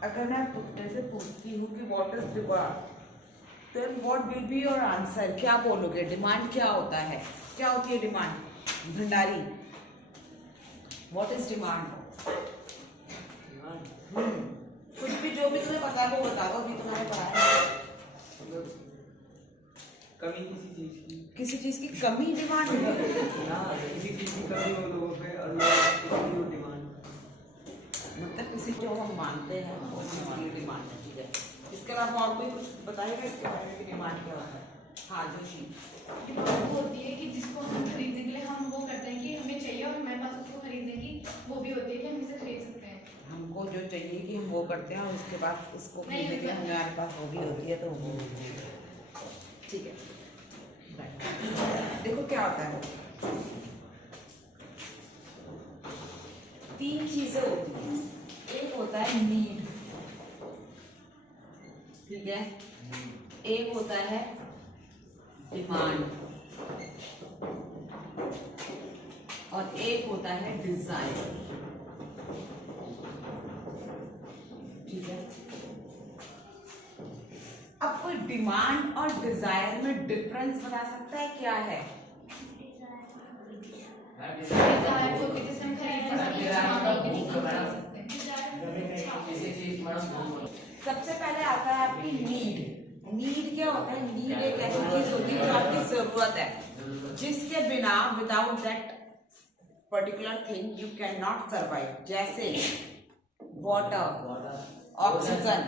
अगर मैं ऐसे पूछती हूँ कि what is demand, then what will be your answer? क्या बोलोगे? डिमांड क्या होता है? क्या होती है demand? Bhandari, what is demand? कुछ भी, जो भी तुम्हें पता है वो बता दो, अभी तुम्हारे पढ़ा है। कमी किसी चीज किसी चीज की। की कमी डिमांड है। किसी चीज की कमी हो लोगों पे और लोग डिमांड, मतलब किसी जो हम मानते हैं वो हमारी डिमांड है, ठीक है। इसके अलावा और कोई कुछ बताएगा इसके बारे में कि डिमांड क्या होता है? हाँ जोशी। डिमांड होती है कि जिसको हम खरीदने के लिए हम वो करते हैं कि हमें चाहिए और हमारे पास उसको खरीदने की वो भी होती है कि हम इसे खरीद सकते हैं। हमको जो चाहिए कि हम वो करते हैं और उसके बाद उसको खरीदने के लिए हमारे पास वो भी होती है, तो वो ठीक है। देखो क्या होता है, तीन चीजें होती हैं। एक होता है नीड, ठीक है। एक होता है डिमांड और एक होता है डिजायर, ठीक है। अब कोई डिमांड और डिजायर में डिफरेंस बता सकता है? क्या है? डिजायर को भी जैसे हम खरीदने सकते हैं। सबसे पहले आता है आपकी नीड। नीड क्या होता है? नीड एक ऐसी चीज होती है जो आपकी जरूरत है, जिसके बिना without that particular thing you can not survive. जैसे वाटर, ऑक्सीजन,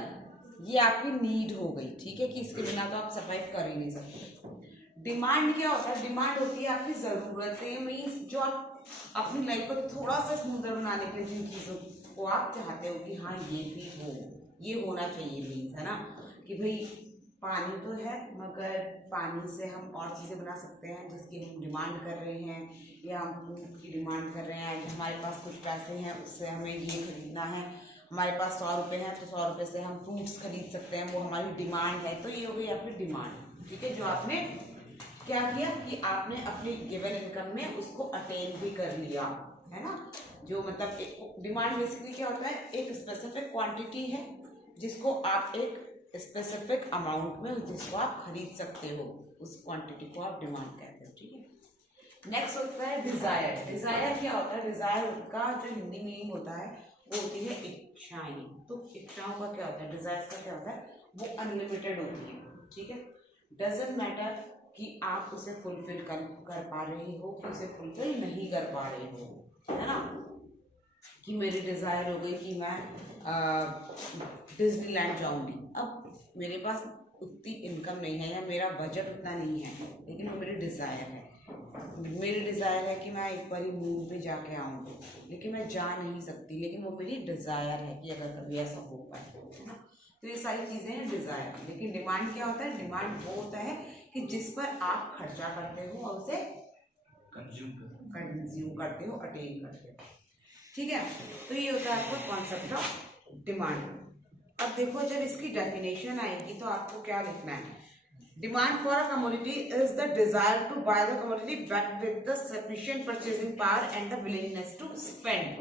ये आपकी नीड हो गई, ठीक है, कि इसके बिना तो आप सर्वाइव कर ही नहीं सकते। डिमांड क्या होता है? डिमांड होती है आपकी जरूरतें, मीन्स जो आप अपनी लाइफ को थोड़ा सा स्मूथर बनाने के लिए जिन चीजों को आप चाहते हो कि हाँ ये भी हो, ये होना चाहिए, मीन्स है ना कि भाई पानी तो है मगर पानी से हम और चीज़ें बना सकते हैं जिसकी हम डिमांड कर रहे हैं, या हम फ्रूट की डिमांड कर रहे हैं, हमारे पास कुछ पैसे हैं उससे हमें ये खरीदना है, हमारे पास 100 रुपये हैं तो 100 रुपये से हम फ्रूट्स खरीद सकते हैं, वो हमारी डिमांड है। तो ये हो गई आपकी डिमांड, ठीक है, जो आपने क्या किया कि आपने अपनी गिवन इनकम में उसको अटेन भी कर लिया, है ना। जो मतलब डिमांड बेसिकली क्या होता है? एक स्पेसिफिक क्वांटिटी है जिसको आप एक स्पेसिफिक अमाउंट में जिसको आप खरीद सकते हो, उस क्वांटिटी को आप डिमांड कहते हो, ठीक है। नेक्स्ट होता है डिजायर। डिजायर क्या होता है? डिजायर का जो हिंदी मीनिंग होता है वो होती है इच्छाएं। तो इच्छाओं का क्या होता है? डिजायर का क्या होता है? वो अनलिमिटेड होती है, ठीक है। डजंट मैटर कि आप उसे फुलफिल कर पा रहे हो कि उसे फुलफिल नहीं कर पा रहे हो, है ना। कि मेरी डिज़ायर हो गई कि मैं डिज्नीलैंड जाऊंगी। अब मेरे पास उतनी इनकम नहीं है या मेरा बजट उतना नहीं है, लेकिन वो मेरी डिज़ायर है। मेरी डिज़ायर है कि मैं एक बार मून पे जाके आऊँगी, लेकिन मैं जा नहीं सकती, लेकिन वो मेरी डिज़ायर है कि अगर कभी ऐसा हो पाए, है ना। तो ये सारी चीज़ें हैं डिज़ायर। लेकिन डिमांड क्या होता है? डिमांड वो होता है कि जिस पर आप खर्चा करते हो और उसे कंज्यूम करते हो, अटेन करते हो, ठीक है। तो ये होता है आपका कॉन्सेप्ट ऑफ डिमांड। अब देखो जब इसकी डेफिनेशन आएगी तो आपको क्या लिखना है? Demand for a commodity is the desire to buy the commodity backed with the sufficient purchasing power and the willingness to spend.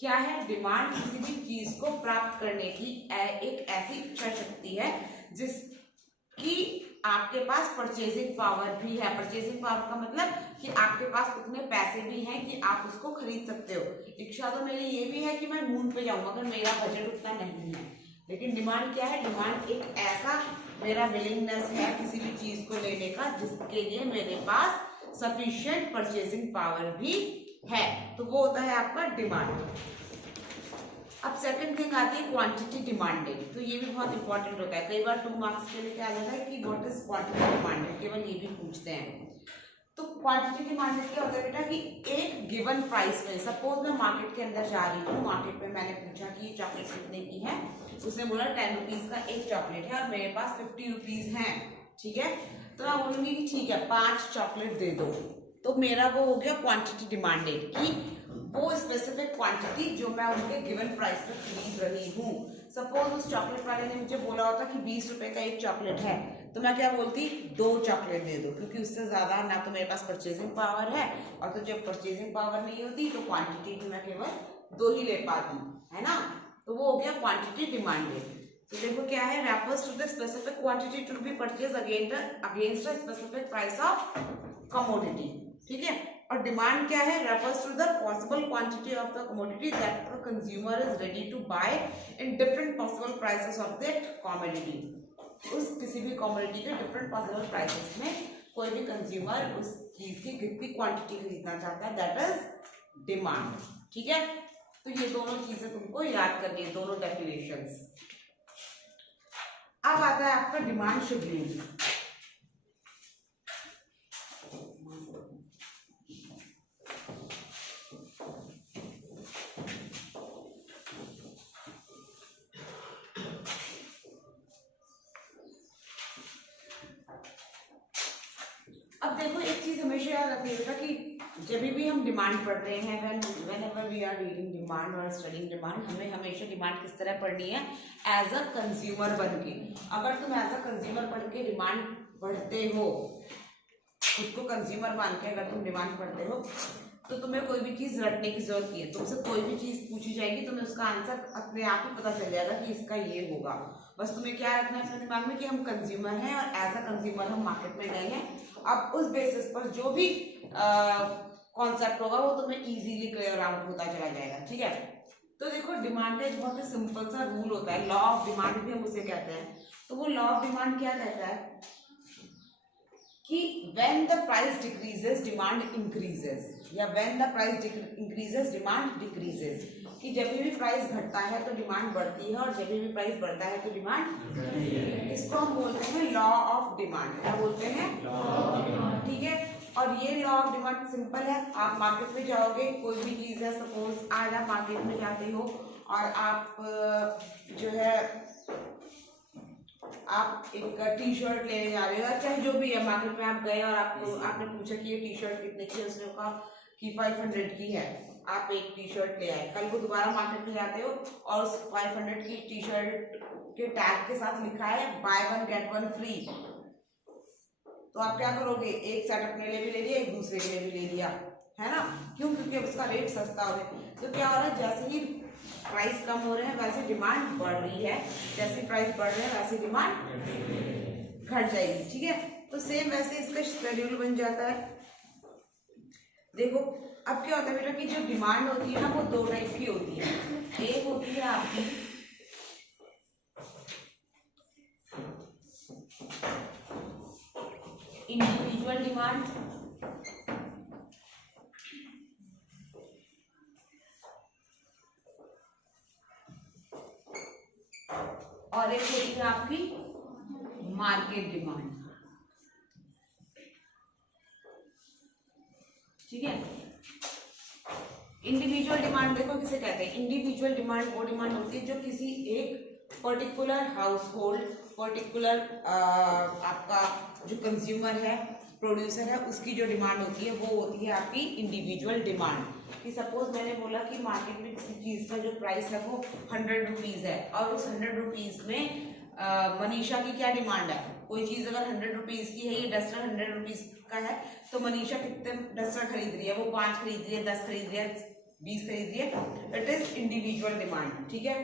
क्या है? डिमांड किसी भी चीज को प्राप्त करने की एक ऐसी इच्छा शक्ति है जिसकी आपके पास परचेजिंग पावर भी है। परचेजिंग पावर का मतलब कि आपके पास उतने पैसे भी हैं कि आप उसको खरीद सकते हो। इच्छा तो मेरी ये भी है कि मैं मून पे जाऊं, मगर मेरा बजट उतना नहीं है। लेकिन डिमांड क्या है? डिमांड एक ऐसा मेरा विलिंगनेस है किसी भी चीज को लेने का जिसके लिए मेरे पास सफिशिएंट परचेजिंग पावर भी है, तो वो होता है आपका डिमांड। अब सेकंड थिंग आती है क्वांटिटी डिमांडेड। तो ये भी बहुत इंपॉर्टेंट होता है। कई बार 2 मार्क्स के लिए क्या आता है कि व्हाट इज क्वांटिटी डिमांडेड, केवल ये भी पूछते हैं। तो क्वांटिटी डिमांडेड क्या होता है बेटा कि एक गिवन प्राइस में, सपोज मैं मार्केट के अंदर जा रही हूँ, मार्केट में मैंने पूछा कि ये चॉकलेट कितने की है, उसने बोला 10 रुपीज का एक चॉकलेट है और मेरे पास 50 रुपीज है, ठीक है। तो मैं बोलूंगी कि ठीक है 5 चॉकलेट दे दो। तो मेरा वो हो गया क्वांटिटी डिमांडेड कि वो स्पेसिफिक क्वांटिटी जो मैं उनके गिवन प्राइस पे खरीद रही हूँ। सपोज उस चॉकलेट वाले ने मुझे बोला होता कि 20 रुपए का एक चॉकलेट है, तो मैं क्या बोलती? 2 चॉकलेट दे दो, क्योंकि उससे ज्यादा ना तो मेरे पास परचेजिंग पावर है, और तो जब परचेजिंग पावर नहीं होती तो क्वांटिटी भी मैं केवल 2 ही ले पाती, है ना। तो वो हो गया क्वांटिटी डिमांडेड। तो देखो क्या है, refers to the specific quantity to be purchase against a specific price of commodity, ठीक है। और डिमांड क्या है, refers to the possible quantity of the commodity that the consumer is ready to buy in different possible prices of that commodity. उस किसी भी commodity के different possible prices में कोई भी कंज्यूमर उस चीज की कितनी क्वांटिटी खरीदना चाहता है, दैट इज डिमांड, ठीक है। तो ये दोनों चीजें तुमको याद करनी है, दोनों डेफिनेशंस। अब आता है आपका डिमांड शेड्यूल। अब देखो एक चीज हमेशा याद रखिएगा कि जब भी हम डिमांड पढ़ रहे हैं, whenever we are reading demand और स्टडिंग डिमांड, हमें हमेशा डिमांड किस तरह पढ़नी है, एज अ कंज्यूमर बन के। अगर तुम एज अ कंज्यूमर बन के डिमांड पढ़ते हो, खुद को कंज्यूमर मान के अगर तुम डिमांड पढ़ते हो, तो तुम्हें कोई भी चीज रटने की जरूरत नहीं है। तुमसे कोई भी चीज पूछी जाएगी, तुम्हें उसका आंसर अपने आप ही पता चल जाएगा कि इसका ये होगा। बस तुम्हें क्या रखना है अपने दिमाग में कि हम कंज्यूमर हैं और एज अ कंज्यूमर हम मार्केट में गए हैं। अब उस बेसिस पर जो भी कॉन्सेप्ट होगा वो तुम्हें इजीली क्लियर आउट होता चला जाएगा, ठीक है। तो देखो डिमांड का एक बहुत ही सिंपल सा रूल होता है, लॉ ऑफ डिमांड भी हम उसे कहते हैं। तो वो लॉ ऑफ डिमांड क्या कहता है कि when the price decreases demand increases, या when the price increases demand decreases, कि जब भी प्राइस घटता है तो डिमांड बढ़ती है और जब भी प्राइस बढ़ता है तो डिमांड, इसको हम बोलते हैं लॉ ऑफ डिमांड। क्या बोलते हैं? ठीक है। और ये लॉ ऑफ डिमांड सिंपल है। आप मार्केट में जाओगे, कोई भी चीज है, सपोज आज आप मार्केट में जाते हो और आप जो है आप एक टी शर्ट लेने जा रहे हो, चाहे जो भी है, मार्केट में आप गए और आपने पूछा कि ये टी शर्ट कितने की है, उसने कहा कि 500 की है। आप एक टी शर्ट ले आए, कल को दोबारा मार्केट में जाते हो और उस 500 की टी शर्ट के टैग के साथ लिखा है बाय 1 गेट 1 फ्री। तो आप क्या करोगे, एक सेट अपने लिए भी ले लिया, एक दूसरे के लिए भी ले लिया, है ना। क्यों? क्योंकि उसका रेट सस्ता हो गया। तो क्या हो रहा है, जैसे ही प्राइस कम हो रहे हैं वैसे डिमांड बढ़ रही है, जैसे प्राइस बढ़ रहे हैं वैसे डिमांड घट जाएगी, ठीक है। तो सेम वैसे इसका शेड्यूल बन जाता है। देखो अब क्या होता है बेटा कि जो डिमांड होती है ना वो दो टाइप की होती है। एक होती है आपकी इंडिविजुअल डिमांड, और एक होती है आपकी मार्केट डिमांड, ठीक है। इंडिविजुअल डिमांड देखो किसे कहते हैं। इंडिविजुअल डिमांड वो डिमांड होती है जो किसी एक पर्टिकुलर हाउस होल्ड, पर्टिकुलर आपका जो कंज्यूमर है, प्रोड्यूसर है, उसकी जो डिमांड होती है वो होती है आपकी इंडिविजुअल डिमांड। कि सपोज मैंने बोला कि मार्केट में किसी चीज का जो प्राइस है वो 100 रुपीज है और उस 100 रुपीज में मनीषा की क्या डिमांड है। कोई चीज अगर 100 रुपीज की है, ये डस्टर 100 रुपीज का है, तो मनीषा कितने डस्टर खरीद रही है, वो 5 खरीद रही है, 10 खरीद रही है, 20 खरीद रही है। इट इज इंडिविजुअल डिमांड, ठीक है।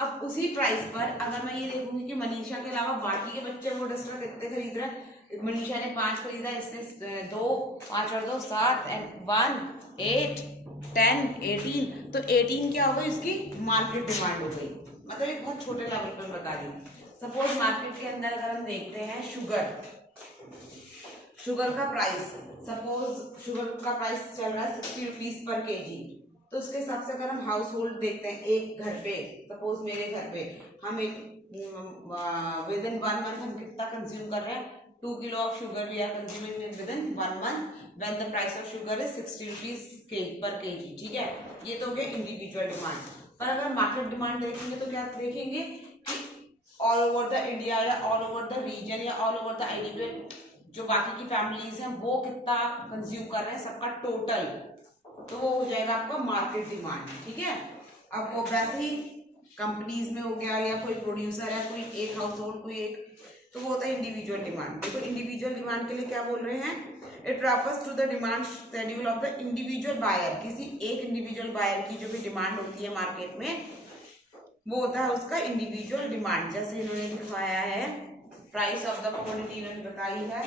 अब उसी प्राइस पर अगर मैं ये देखूंगी कि मनीषा के अलावा बाकी के बच्चे वो डस्टर कितने खरीद रहे हैं, मनीषा ने 5 खरीदा, इसने 2, 5 और 2 7 एंड 1 8 10 18, तो 18 क्या हो गई, उसकी मार्केट डिमांड हो गई। मतलब एक बहुत छोटे लेवल पर बता दी। सपोज मार्केट के अंदर अगर हम देखते हैं शुगर का प्राइस, सपोज शुगर का प्राइस चल रहा है 60 रुपीज पर केजी, तो उसके हिसाब से अगर हम हाउस होल्ड देखते हैं, एक घर पे, सपोज मेरे घर पे हम एक विद इन 1 मंथ हम कितना कंज्यूम कर रहे हैं, 2 kilo of sugar we are consuming within 1 month when the price of sugar is 60 rupees per KG, ठीक है। ये तो हो गया इंडिविजुअल डिमांड। पर अगर मार्केट डिमांड देखेंगे तो क्या देखेंगे कि ऑल ओवर द इंडिया या ऑल ओवर द रीजन या ऑल ओवर द इंडिविजुअल जो बाकी की फैमिलीज हैं वो कितना कंज्यूम कर रहे हैं, सबका टोटल, तो वो हो जाएगा आपका मार्केट डिमांड, ठीक है। अब वो वैसे ही कंपनीज में हो गया या कोई प्रोड्यूसर है, कोई एक हाउस होल्ड, कोई एक, तो वो होता है इंडिविजुअल डिमांड। देखो इंडिविजुअल डिमांड के लिए क्या बोल रहे हैं, it refers to the demand schedule of the individual buyer. किसी एक इंडिविजुअल बायर की जो भी डिमांड होती है मार्केट में, वो होता है उसका इंडिविजुअल डिमांड। जैसे इन्होंने दिखाया है प्राइस ऑफ द कमोडिटी इन्होंने बताई है,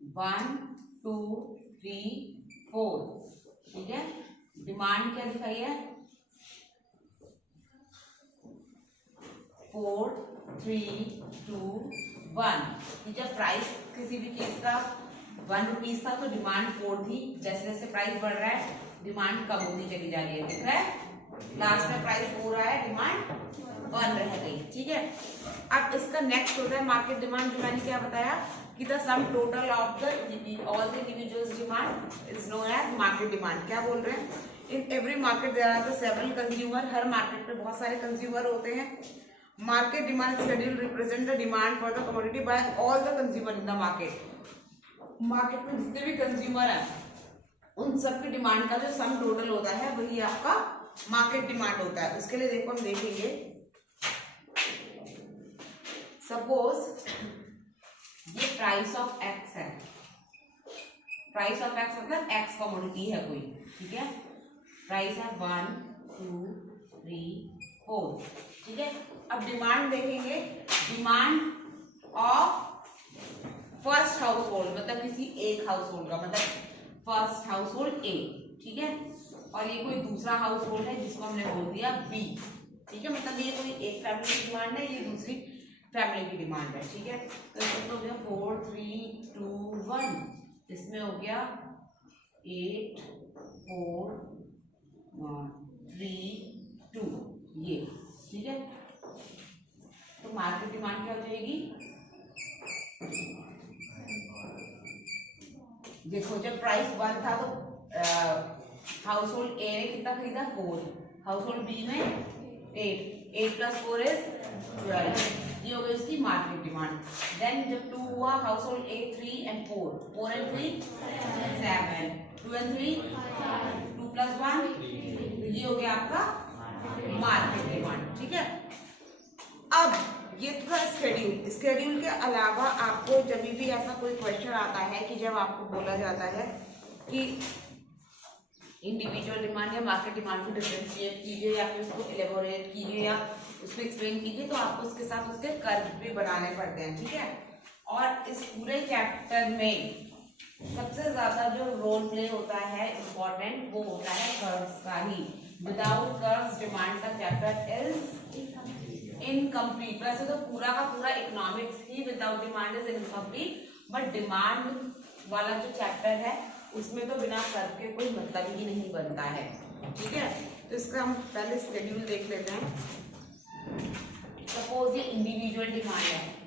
वन टू थ्री फोर, ठीक है। डिमांड क्या दिखाई है, 4 3 2 1, ठीक है। प्राइस किसी भी चीज का 1 रुपीज था तो डिमांड 4 थी। जैसे जैसे प्राइस बढ़ रहा है डिमांड कम होती चली जा रही है, दिख रहा है। लास्ट में प्राइस 4 आया, डिमांड 1 रह गई, ठीक है। अब इसका नेक्स्ट होता है मार्केट डिमांड, जो मैंने क्या बताया कि the sum total of the all the individuals demand is known as market demand. क्या बोल रहे हैं, in every market there are the several consumer, हर मार्केट पे बहुत सारे कंज्यूमर होते हैं। Market demand schedule represent the demand for the commodity by all the consumer in the market. Market में जितने भी कंज्यूमर हैं उन सबकी डिमांड का जो सम टोटल होता है वही आपका मार्केट डिमांड होता है। उसके लिए देखो हम देखेंगे, सपोज ये प्राइस ऑफ एक्स है, प्राइस ऑफ एक्स मतलब एक्स कमोडिटी है कोई, ठीक है। प्राइस है 1 2 3 4, ठीक है। अब डिमांड देखेंगे, demand of first house hold मतलब किसी एक हाउस होल्ड का, मतलब फर्स्ट हाउस होल्ड ए, ठीक है। और ये कोई दूसरा हाउस होल्ड है जिसको हमने बोल दिया बी, ठीक है। मतलब ये कोई एक फैमिली की डिमांड है, ये दूसरी फैमिली की डिमांड है, ठीक है। तो इसमें तो हो गया 4 3 2 1, इसमें हो गया 8 4 3 2, ये, ठीक है। तो मार्केट डिमांड क्या हो जाएगी, देखो जब प्राइस 1 था तो हाउस होल्ड ए ने कितना खरीदा 4, हाउस होल्ड बी में 8 प्लस 4 इज 12, ये हो गई उसकी मार्केट डिमांड। देन जब 2 हुआ house hold a 3 and 4, 4 and 3 7, 2 and 3 2 plus 1, ये हो गया आपका मार्केट डिमांड, ठीक है। अब ये था स्केड्यूल। स्केड्यूल के अलावा आपको जब भी ऐसा कोई क्वेश्चन आता है कि जब आपको बोला जाता है कि इंडिविजुअल डिमांड या मार्केट डिमांड को डिफरेंशिएट कीजिए या फिर उसको इलेबोरेट कीजिए या उसको एक्सप्लेन कीजिए, तो आपको उसके साथ उसके कर्व भी बनाने पड़ते हैं, ठीक है। और इस पूरे चैप्टर में सबसे ज्यादा जो रोल प्ले होता है इम्पोर्टेंट, वो होता है कर्व्स का ही। विदाउट कर्व्स डिमांड का चैप्टर इज इनकम्प्लीट। वैसे तो पूरा का पूरा economics he without demand is incomplete, but demand वाला जो चैप्टर है उसमें तो बिना कर्व के कोई मतलब ही नहीं बनता है, ठीक है। तो इसका हम पहले शेड्यूल देख लेते हैं। सपोज ये इंडिविजुअल डिमांड है,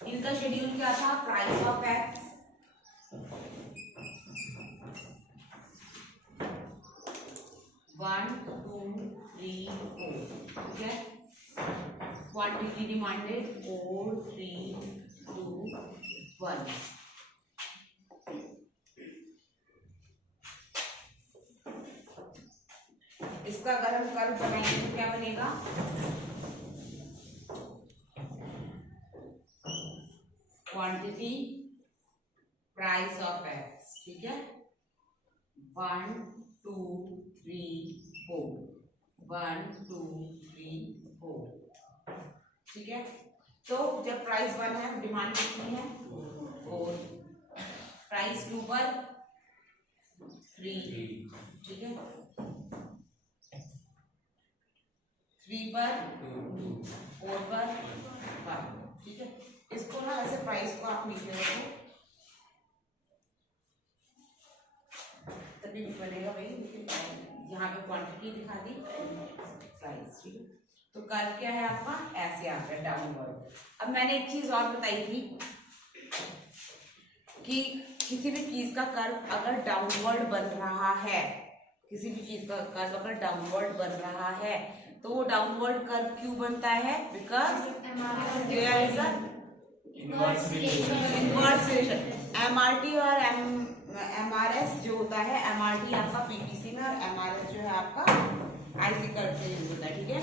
इनका शेड्यूल क्या था, price of x, one two three four, ठीक है। Quantity demanded 4 3 2 1। इसका अगर हम कर्व बनाएंगे तो क्या बनेगा, क्वांटिटी प्राइस ऑफ एक्स, ठीक है। 1 2 3 4, 1 2 3 4, ठीक है। तो जब प्राइस 1 है डिमांड कितनी है 4, प्राइस 2 पर 3, ठीक है, 3 पर 4 पर 1, ठीक है। इसको ना ऐसे प्राइस को आप लिख रहे हो तभी बनेगा भाई, लेकिन यहाँ पे क्वांटिटी दिखा दी प्राइस, ठीक है। तो कर्व क्या है आपका, ऐसे आता है डाउनवर्ड। अब मैंने एक चीज और बताई थी कि किसी भी चीज का कर्व अगर डाउनवर्ड बन रहा है, किसी भी चीज का कर्व अगर डाउनवर्ड बन रहा है तो वो डाउनवर्ड कर्व क्यों बनता है, because there is a inverse relation. MRT और एमआरएस जो होता है, एमआरटी आपका पीटीसी में और एमआरएस जो है आपका ऐसे करके यूज होता है, ठीक है।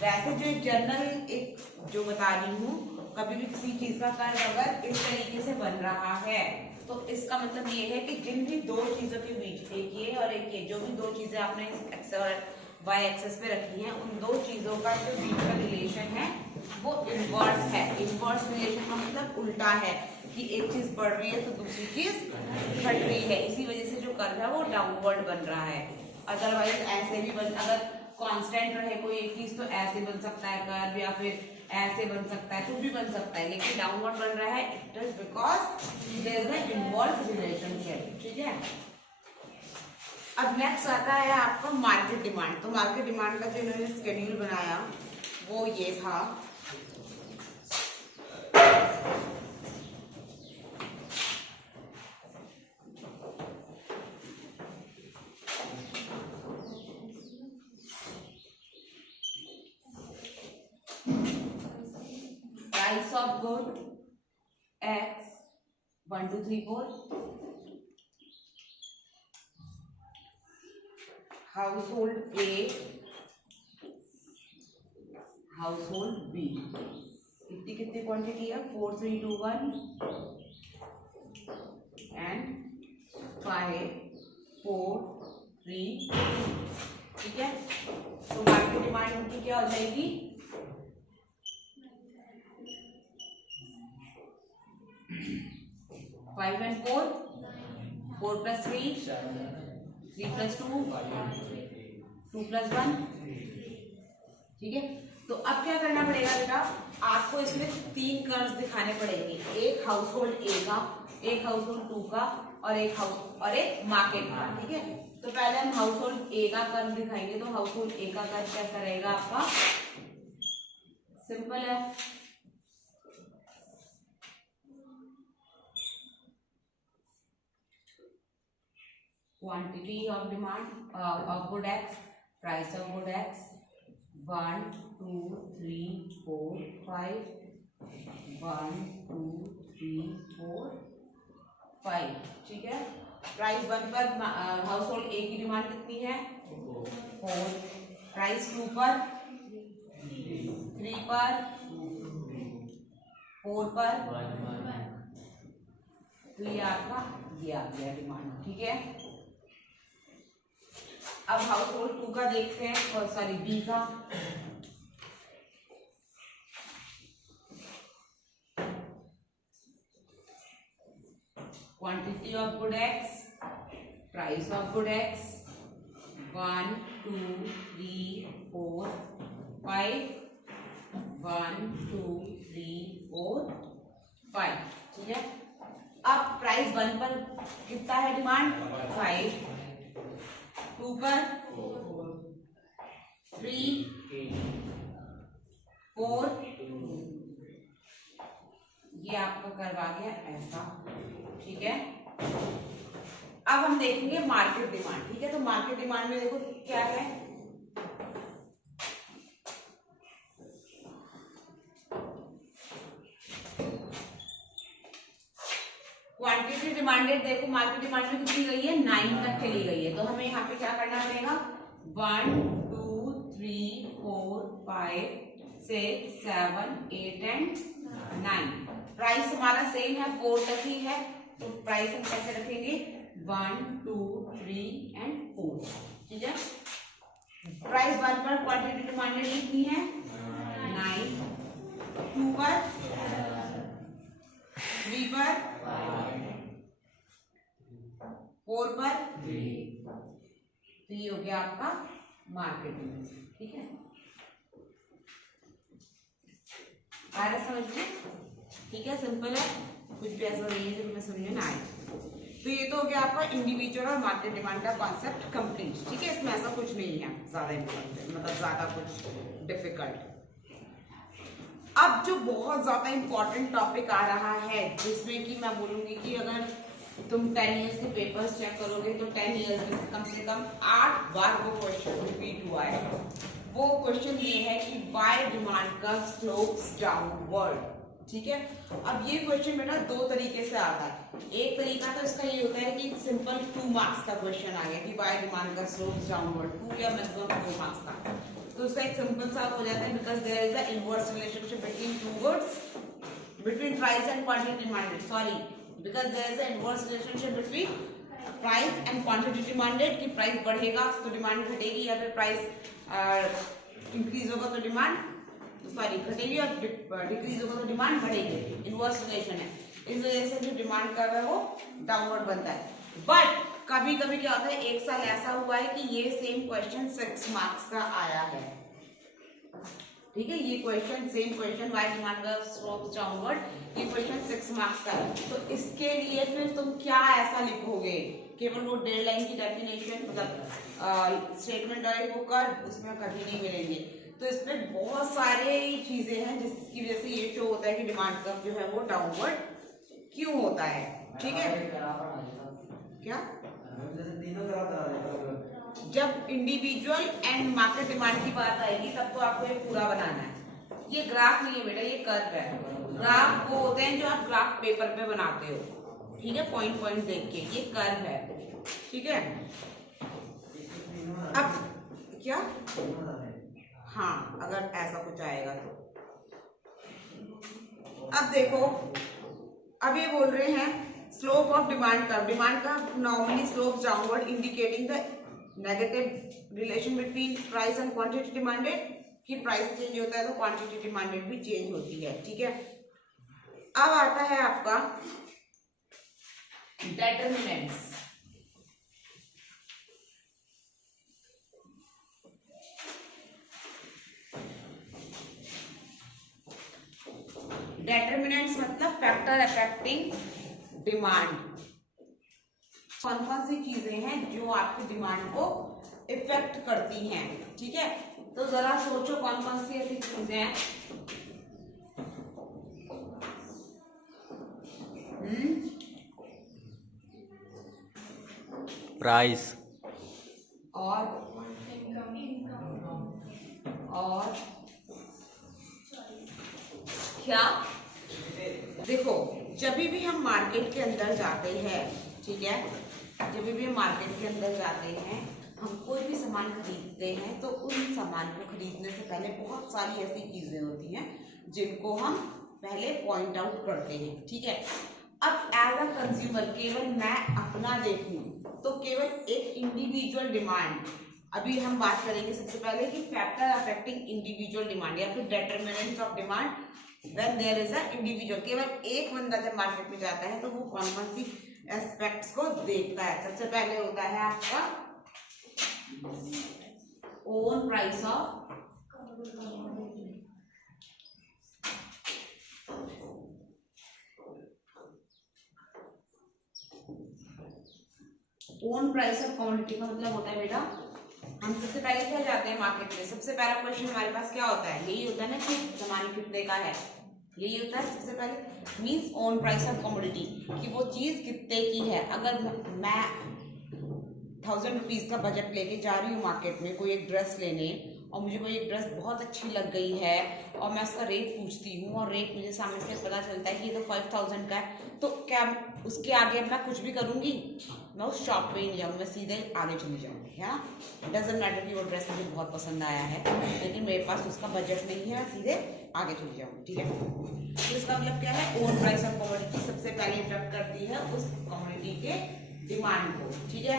वैसे जो एक जनरल एक जो बता रही हूँ, कभी भी किसी चीज का कर्व अगर इस तरीके से बन रहा है तो इसका मतलब ये है कि जिन भी दो चीजों के बीच, एक ये और एक ये, जो भी दो चीजें आपने एक्स और वाई एक्सेस पे रखी हैं, उन दो चीजों का जो बीच का रिलेशन है वो इनवर्स है। इनवर्स रिलेशन का मतलब उल्टा है कि एक चीज बढ़ रही है तो दूसरी चीज घट रही है। इसी वजह से जो कर्व है वो डाउनवर्ड बन रहा है। अदरवाइज ऐसे भी बन, अगर कांस्टेंट रहे कोई एक चीज तो ऐसे बन सकता है कर्व, या फिर ऐसे बन सकता है, कुछ भी बन सकता है, लेकिन डाउनवर्ड बन रहा है it is because there is a inverse relationship, ठीक है। अब नेक्स्ट आता है आपका मार्केट डिमांड। तो मार्केट डिमांड का जो इन्होंने शेड्यूल बनाया वो ये था। Price of good X 1 2 3 4, household A, household B, कितनी कितनी क्वांटिटी है 4 3 2 1 एंड 5 4 3, ठीक है। तो मार्केट डिमांड उनकी क्या हो जाएगी 5 and 4, 4 plus 3, 3 plus 2, 2 plus 1, ठीक है। तो अब क्या करना पड़ेगा बेटा, आपको इसमें 3 कर्व्स दिखाने पड़ेंगे, एक हाउसहोल्ड ए का, एक हाउसहोल्ड 2 का और एक मार्केट का, ठीक है। तो पहले हम हाउसहोल्ड ए का कर्व दिखाएंगे। तो हाउसहोल्ड ए का कर्व कैसा रहेगा आपका, सिंपल है, quantity of demand of good X, price of good X 1 2 3 4 5, 1 2 3 4 5, ठीक है। प्राइस 1 पर हाउसहोल्ड ए की डिमांड कितनी है 4, प्राइस 2 पर 3 पर 4 पर, तो ये आपका ये आ गया डिमांड, ठीक है। अब हाउसहोल्ड 2 का देखते हैं, और सॉरी बी का। Quantity of good x, price of good X 1 2 3 4 5, 1 2 3 4 5, ठीक है। अब प्राइस 1 पर कितना है डिमांड 5, 2 पर 3 4, ये आपका कर्व आ गया ऐसा, ठीक है। अब हम देखेंगे मार्केट डिमांड, ठीक है। तो मार्केट डिमांड में देखो क्या है, क्वांटिटी डिमांडेड, देखो मार्केट डिमांड में कितनी गई है 9 तक चली गई है। तो हमें यहाँ पे क्या करना पड़ेगा 1 2 3 4 5 6 7 8 एंड 9। प्राइस हमारा सेम है 4 तक ही है, तो प्राइस हम कैसे रखेंगे 1 2 3 एंड 4, ठीक है। प्राइस 1 पर क्वांटिटी डिमांडेड कितनी है 9, 2 पर 3 पर 4 पर, तो ये हो गया आपका मार्केट डिमांड, ठीक है। आ रहा समझ में, ठीक है, सिंपल है, कुछ भी ऐसा नहीं है जो तुम्हें समझ में ना आए। तो ये तो हो गया आपका इंडिविजुअल और मार्केट डिमांड का कॉन्सेप्ट कंप्लीट, ठीक है। इसमें ऐसा कुछ नहीं है ज्यादा इम्पोर्टेंट, मतलब ज्यादा कुछ डिफिकल्ट। अब जो बहुत ज्यादा इंपॉर्टेंट टॉपिक आ रहा है, जिसमें कि मैं बोलूंगी कि अगर तुम 10 इयर्स के पेपर्स चेक करोगे तो 10 इयर्स में कम से कम 8 बार वो क्वेश्चन रिपीट हुआ है। वो क्वेश्चन ये है कि वाई डिमांड का स्लोप्स डाउनवर्ड, ठीक है। अब ये क्वेश्चन बेटा दो तरीके से आता है। एक तरीका तो इसका ये होता है कि सिंपल 2 मार्क्स का क्वेश्चन आ गया कि वाई डिमांड का स्लोप डाउनवर्ड, 2 या मैक्सिमम 2 मार्क्स का। तो उसका एक सिंपल सा हो जाता है, because there is a inverse relationship between two goods, between price and quantity demanded, sorry, because there is a inverse relationship between price and quantity demanded, कि प्राइस बढ़ेगा तो डिमांड घटेगी, या फिर प्राइस इंक्रीज होगा तो डिमांड सॉरी घटेगी, और डिक्रीज होगा तो डिमांड बढ़ेगी। इनवर्स रिलेशन है, इस वजह से जो डिमांड कर रहा है वो डाउनवर्ड बनता है। बट कभी कभी क्या होता है, एक साल ऐसा हुआ है कि ये सेम क्वेश्चन 6 मार्क्स का आया है, ठीक है। ये question same question Y demand का स्लोप डाउनवर्ड, ये क्वेश्चन 6 मार्क्स का है। तो इसके लिए फिर तुम क्या ऐसा लिखोगे, केवल वो डेड लाइन की डेफिनेशन मतलब स्टेटमेंट डायरेक्ट वो कर, उसमें कभी नहीं मिलेंगे। तो इसमें बहुत सारे चीजें हैं जिसकी वजह से ये शो होता है कि डिमांड कर्व जो है वो डाउनवर्ड क्यों होता है, ठीक है। क्या जब इंडिविजुअल एंड मार्केट डिमांड की बात आएगी तब तो आपको ये पूरा बनाना है। ये ग्राफ नहीं है बेटा, ये कर्व है। ग्राफ वो होते हैं जो आप ग्राफ पेपर पे बनाते हो, ठीक है, पॉइंट पॉइंट देख के। ये कर्व है, ठीक है। अब क्या, हाँ, अगर ऐसा कुछ आएगा तो अब देखो, अब ये बोल रहे हैं slope of demand curve, demand का normally slope downward indicating the negative relation between price and quantity demanded, कि प्राइस चेंज होता है तो क्वांटिटी डिमांडेड भी चेंज होती है, ठीक है। अब आता है आपका डेटरमिनेंट्स। डेटरमिनेंट्स मतलब फैक्टर अफेक्टिंग डिमांड। कौन कौन सी चीजें हैं जो आपकी डिमांड को इफेक्ट करती हैं, ठीक है। तो जरा सोचो कौन कौन सी ऐसी चीजें हैं। प्राइस और क्या, देखो जब भी हम मार्केट के अंदर जाते हैं, ठीक है, जब भी हम मार्केट के अंदर जाते हैं, हम कोई भी सामान खरीदते हैं तो उन सामान को खरीदने से पहले बहुत सारी ऐसी चीजें होती हैं जिनको हम पहले पॉइंट आउट करते हैं, ठीक है। अब एज अ कंज्यूमर केवल मैं अपना देखूं तो केवल एक इंडिविजुअल डिमांड, अभी हम बात करेंगे सबसे पहले कि फैक्टर अफेक्टिंग इंडिविजुअल डिमांड या फिर determinants of demand when there is a individual. केवल एक बंदा जब मार्केट में जाता है तो वो कौन कौन सी एस्पेक्ट्स को देखता है। सबसे पहले होता है आपका own price of own price of commodity का मतलब होता है बेटा, हम सबसे पहले क्या जाते हैं मार्केट में, सबसे पहला क्वेश्चन हमारे पास क्या होता है, यही होता है ना कि सामान कितने का है, यही होता है सबसे पहले। Means own price of commodity, कि वो चीज कितने की है। अगर मैं 1000 रुपीज का बजट लेके जा रही हूँ मार्केट में कोई एक ड्रेस लेने, और मुझे कोई एक ड्रेस बहुत अच्छी लग गई है और मैं उसका रेट पूछती हूँ और रेट मुझे सामने से पता चलता है कि ये तो 5000 का है, तो क्या उसके आगे मैं कुछ भी करूँगी, मैं उस शॉप पे ही नहीं जाऊँगी, मैं सीधे आगे चली जाऊँगी, है ना। डजंट मैटर कि वो ड्रेस मुझे बहुत पसंद आया है लेकिन मेरे पास उसका बजट नहीं है, मैं सीधे आगे चली जाऊँगी, ठीक है। तो इसका मतलब क्या है, ओन प्राइस ऑफ कमोडिटी सबसे पहले इफेक्ट करती है उस कमोडिटी के डिमांड को, ठीक है।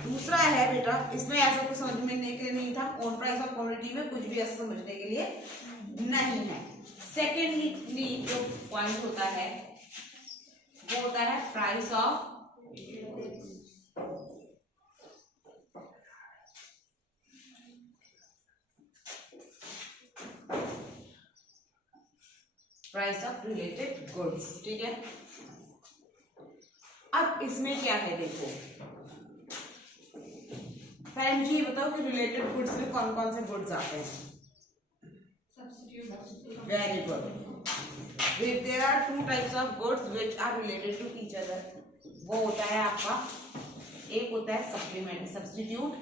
दूसरा है बेटा, इसमें ऐसा कुछ समझने के लिए नहीं था, ओन प्राइस ऑफ कमोडिटी में कुछ भी ऐसा समझने के लिए नहीं है। सेकेंडली जो पॉइंट होता है वो होता है प्राइस ऑफ रिलेटेड गुड्स, ठीक है। अब इसमें क्या है देखो, पहले मुझे ये बताओ कि रिलेटेड गुड्स में कौन कौन से गुड्स आते हैं। Very good. There are 2 types of goods which are related to each other. वो होता है आपका, एक होता है supplement substitute,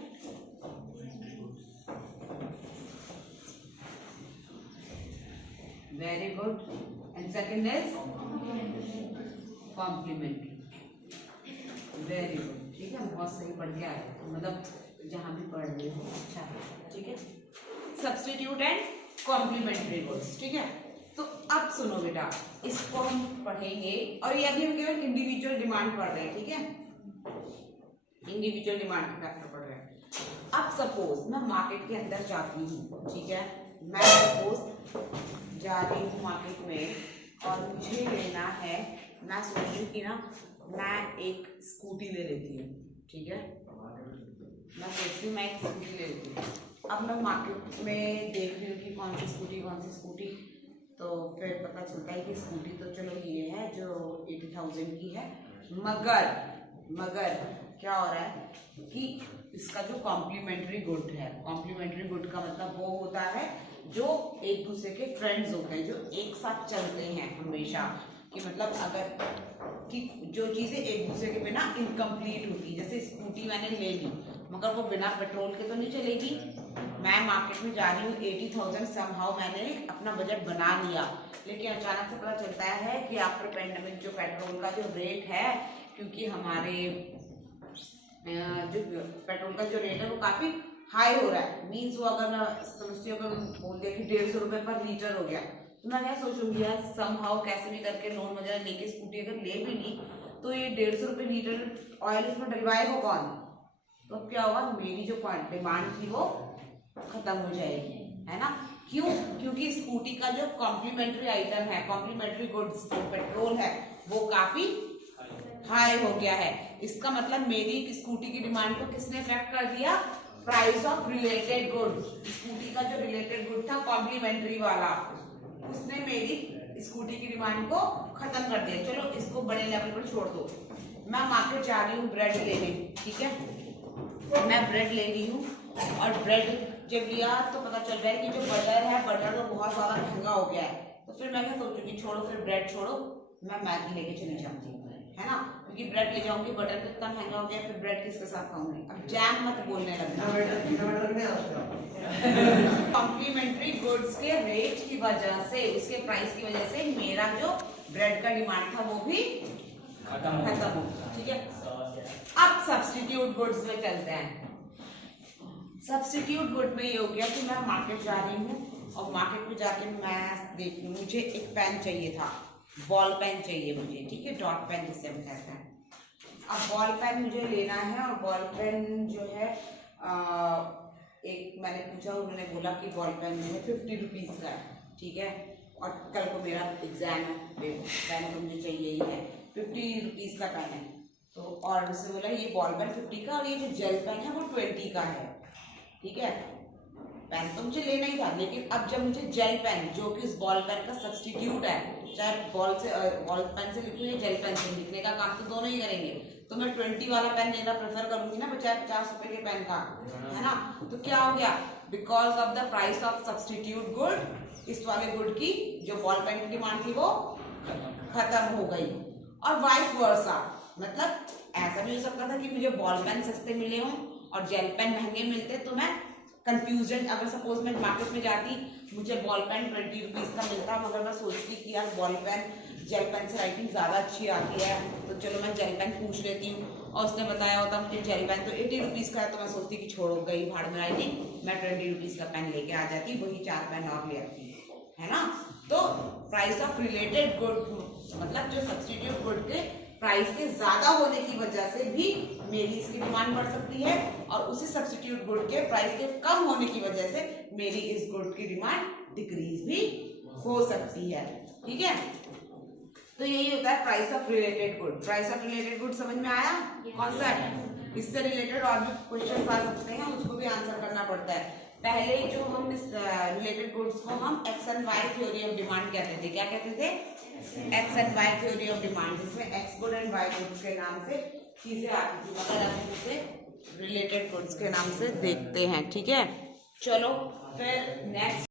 very good. And second is complementary, very good. ठीक है, बहुत सही पढ़ के आए, मतलब जहां भी पढ़ रहे हो अच्छा है। ठीक है, सब्स्टिट्यूट एंड कॉम्प्लीमेंट्री गुड्स। ठीक है, तो अब सुनो बेटा, इसको हम पढ़ेंगे और ये अभी हम केवल इंडिविजुअल डिमांड पढ़ रहे हैं। ठीक है, इंडिविजुअल डिमांड के फैक्टर पढ़ रहे हैं। अब सपोज मैं मार्केट के अंदर जाती हूँ, ठीक है, मैं सपोज जा रही हूँ मार्केट में और मुझे लेना है, मैं सोच रही हूँ कि ना मैं एक स्कूटी ले लेती हूँ। ठीक है, मैं सोचती हूँ मैं एक स्कूटी ले लेती हूँ। अब मैं मार्केट में देख रही हूँ कि कौन सी स्कूटी, तो फिर पता चलता है कि स्कूटी तो चलो ये है जो 80,000 की है, मगर क्या हो रहा है कि इसका जो कॉम्प्लीमेंट्री गुड है, कॉम्प्लीमेंट्री गुड का मतलब वो होता है जो एक दूसरे के फ्रेंड्स होते हैं, जो एक साथ चलते हैं हमेशा, कि मतलब अगर कि जो चीज़ें एक दूसरे के बिना इनकम्प्लीट होती है। जैसे स्कूटी मैंने ले ली मगर वो बिना पेट्रोल के तो नहीं चलेगी। मैं मार्केट में जा रही हूँ, 80,000 समहाउ मैंने अपना बजट बना लिया, लेकिन अचानक से पता चलता है कि आफ्टर पेंडेमिक जो पेट्रोल का जो रेट है, क्योंकि हमारे जो पेट्रोल का जो रेट है वो काफ़ी हाई हो रहा है। मीन्स वो अगर मैं समझती हूँ, अगर बोल दिया कि 150 रुपये पर लीटर हो गया, तो मैं क्या सोचूंगी यार, समहाउ कैसे भी करके लोन वगैरह लेके स्कूटी अगर ले भी ली तो ये 150 रुपये लीटर ऑयल इसमें डलवाएगा कौन? तो अब क्या होगा, मेरी जो डिमांड थी वो खत्म हो जाएगी, है ना। क्यों? क्योंकि स्कूटी का जो कॉम्प्लीमेंट्री आइटम है, कॉम्प्लीमेंट्री गुड्स जो पेट्रोल है वो काफी हाई हो गया है। इसका मतलब मेरी स्कूटी की डिमांड को किसने इफेक्ट कर दिया? Price of related goods. Scooty का जो रिलेटेड गुड था कॉम्प्लीमेंट्री वाला, उसने मेरी स्कूटी की डिमांड को खत्म कर दिया। चलो इसको बड़े लेवल पर छोड़ दो। मैं मार्केट जा रही हूँ ब्रेड लेने, ठीक है, मैं ब्रेड ले रही हूँ और ब्रेड जब लिया तो पता चल रहा है कि जो बटर है, बटर तो बहुत ज्यादा महंगा हो गया है। तो फिर मैं क्या सोचूंगी, छोड़ो फिर ब्रेड छोड़ो, मैं मैगी लेके चली जाती हूँ, है ना, क्योंकि ब्रेड ले जाऊंगी, बटर कितना महंगा हो गया, फिर ब्रेड किसके साथ खाऊंगी। अब जैम मत बोलने लगना। कॉम्प्लीमेंट्री गुड्स के रेट की वजह से, उसके प्राइस की वजह से मेरा जो ब्रेड का डिमांड था वो भी खत्म हो गया। ठीक है, अब सब्स्टिट्यूट गुड्स में चलते हैं। सब्स्टिट्यूट गुड में ये हो गया कि मैं मार्केट जा रही हूँ और मार्केट में जाके मैं देख रही हूँ, मुझे एक पेन चाहिए था, बॉल पेन चाहिए मुझे, ठीक है, डॉट पेन जिसे हम कहते हैं। अब बॉल पेन मुझे लेना है और बॉल पेन जो है एक मैंने पूछा, उन्होंने बोला कि बॉल पेन जो है 50 रुपीज़ का है, ठीक है, और कल को मेरा एग्जाम है, पेन तो मुझे चाहिए ही है, 50 रुपीज़ का पेन है। तो और उससे बोला ये बॉल पेन 50 का और ये जो जेल पेन है वो 20 का है, ठीक है। पेन तो मुझे लेना ही था, लेकिन अब जब मुझे जेल पेन जो कि उस बॉल पेन का सब्स्टिट्यूट है, चाहे बॉल पेन से लिखूँ या जेल पेन से, लिखने का काम तो दोनों ही करेंगे, तो मैं 20 वाला पेन लेना प्रेफर करूंगी ना, बचाए 50 रुपए के पेन का, है ना। तो क्या हो गया, because of the price of substitute good, इस वाले गुड की जो बॉल पेन की डिमांड थी वो खत्म हो गई। और वाइस वर्सा, मतलब ऐसा भी हो सकता था कि मुझे बॉल पेन सस्ते मिले हों और जेल पेन महंगे मिलते, तो मैं कंफ्यूजन, अगर सपोज मैं मार्केट में जाती, मुझे बॉल पेन 20 रुपीज़ का मिलता, मगर मैं सोचती कि यार बॉल पेन जेल पेन से राइटिंग ज़्यादा अच्छी आती है, तो चलो मैं जेल पेन पूछ लेती हूँ, और उसने बताया होता मुझे जेल पेन तो 80 रुपीज़ का है, तो मैं सोचती कि छोड़ो गई भाड़ में राइटिंग, मैं 20 रुपीज़ का पेन लेके आ जाती, वही 4 पेन और ले आती, है ना। तो प्राइस ऑफ रिलेटेड गुड, मतलब जो सब्स्टिट्यूट गुड के प्राइस के ज्यादा होने की वजह से भी मेरी इसकी डिमांड बढ़ सकती है, और उसी सब्स्टिट्यूट गुड के प्राइस के कम होने की वजह से मेरी इस गुड की डिमांड डिक्रीज भी हो सकती है, ठीक है। तो यही होता है price of related good. Price of related good समझ में आया कॉन्सेप्ट? इससे रिलेटेड और भी क्वेश्चन आ सकते हैं, उसको भी आंसर करना पड़ता है। पहले जो हम इस रिलेटेड गुड्स को हम X and Y theory of demand कहते थे, क्या कहते थे? X and Y theory of demand, जिसमें X good and Y goods के नाम से चीजें आती थी, मगर अब इसे रिलेटेड गुड्स के नाम से देखते हैं, ठीक है। चलो फिर नेक्स्ट